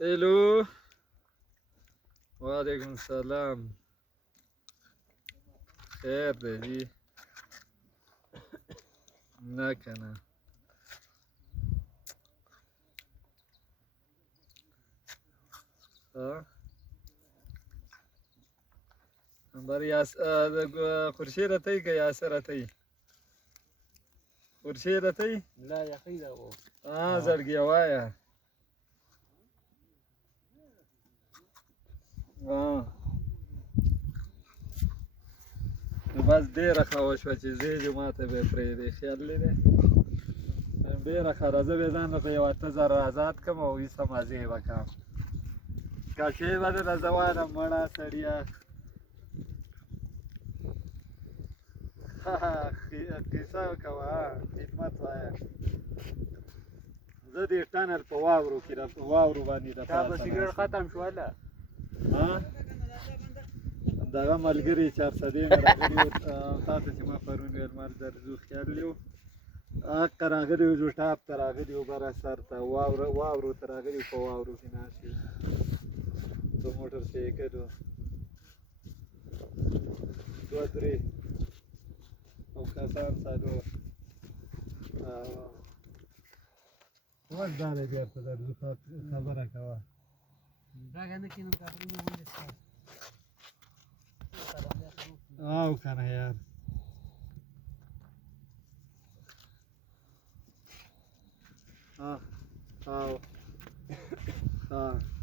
हेलो वालेकुम सलाम खैर है जी ना कहना हाँ नंबर यास खुर्शी रहती का यासर रहती खुर्शी रहती لا يا أخي لا هو हाँ जड़ गया हुआ है हाँ तो बस दे रखा हुआ शो चीज़ें जो माते बे प्रेरे ख्याल ले रहे बे रखा राजा बेजान तो ये वाट ज़रा आज़ाद कम हो इस समाजे वकाम काशे वाले राजवाना मरा सरिया किस्सा कवा खिदमत वाया زدي ټانر په واورو کې را په واورو باندې د دا به سیګریټ ختم شو ولا ها دغه ملګری 400 مې راغلی او تاسو چې ما پرون ویل مال درځو خیال لیو اک راغلی جو ټاپ ته راغلی او بر سر ته واورو ته راغلی په واورو کې ناشې د موټر سایکل دوه درې او کسان څلور وخت دا دی بیا په درځو خبره کوه دا کنه کینو کاپرینو باندې او کنه یار ها ها ها